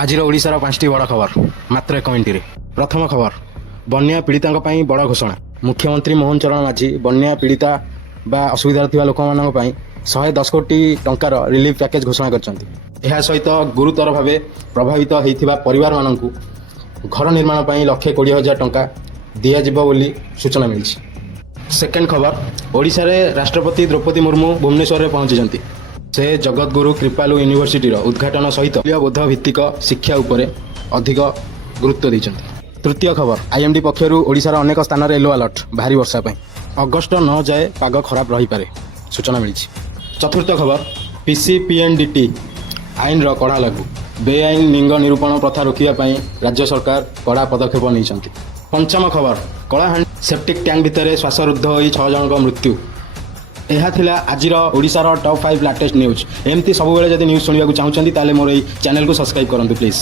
ଆଜିର ଓଡ଼ିଶାର 5ଟି ବଡ଼ ଖବର ମାତ୍ର 1 ମିନିଟରେ। ପ୍ରଥମ ଖବର, ବନ୍ୟା ପୀଡ଼ିତାଙ୍କ ପାଇଁ ବଡ଼ ଘୋଷଣା। ମୁଖ୍ୟମନ୍ତ୍ରୀ ମୋହନ ଚରଣ ମାଝୀ ବନ୍ୟା ପୀଡ଼ିତା ବା ଅସୁବିଧାରେ ଥିବା ଲୋକମାନଙ୍କ ପାଇଁ 110 କୋଟି ଟଙ୍କାର ରିଲିଫ୍ ପ୍ୟାକେଜ୍ ଘୋଷଣା କରିଛନ୍ତି। ଏହା ସହିତ ଗୁରୁତର ଭାବେ ପ୍ରଭାବିତ ହୋଇଥିବା ପରିବାରମାନଙ୍କୁ ଘର ନିର୍ମାଣ ପାଇଁ 1,20,000 ଟଙ୍କା ଦିଆଯିବ ବୋଲି ସୂଚନା ମିଳିଛି। ସେକେଣ୍ଡ ଖବର, ଓଡ଼ିଶାରେ ରାଷ୍ଟ୍ରପତି ଦ୍ରୌପଦୀ ମୁର୍ମୁ ଭୁବନେଶ୍ୱରରେ ପହଞ୍ଚିଛନ୍ତି। ସେ ଜଗତଗୁରୁ କୃପାଲୁ ୟୁନିଭର୍ସିଟିର ଉଦ୍ଘାଟନ ସହିତ ମୂଲ୍ୟବୋଧ ଭିତ୍ତିକ ଶିକ୍ଷା ଉପରେ ଅଧିକ ଗୁରୁତ୍ୱ ଦେଇଛନ୍ତି। ତୃତୀୟ ଖବର, IMD ପକ୍ଷରୁ ଓଡ଼ିଶାର ଅନେକ ସ୍ଥାନରେ ୟେଲୋ ଆଲର୍ଟ ଭାରୀ ବର୍ଷା ପାଇଁ। ଅଗଷ୍ଟ 9 ଯାଏ ପାଗ ଖରାପ ରହିପାରେ ସୂଚନା ମିଳିଛି। ଚତୁର୍ଥ ଖବର, PCPNDT ଆଇନର କଡ଼ା ଲାଗୁ। ବେଆଇନ ଲିଙ୍ଗ ନିରୂପଣ ପ୍ରଥା ରୋକିବା ପାଇଁ ରାଜ୍ୟ ସରକାର କଡ଼ା ପଦକ୍ଷେପ ନେଇଛନ୍ତି। ପଞ୍ଚମ ଖବର, କଳାହାଣ୍ଡି ସେପ୍ଟିକ୍ ଟ୍ୟାଙ୍କ ଭିତରେ ଶ୍ୱାସରୁଦ୍ଧ ହୋଇ 6 ଜଣଙ୍କ ମୃତ୍ୟୁ। ଏହା ଥିଲା ଆଜିର ଓଡ଼ିଶାର ଟପ୍ 5 ଲାଟେଷ୍ଟ ନ୍ୟୁଜ୍। ଏମିତି ସବୁବେଳେ ଯଦି ନ୍ୟୁଜ୍ ଶୁଣିବାକୁ ଚାହୁଁଛନ୍ତି ତାହେଲେ ମୋର ଏହି ଚ୍ୟାନେଲକୁ ସବସ୍କ୍ରାଇବ୍ କରନ୍ତୁ ପ୍ଲିଜ୍।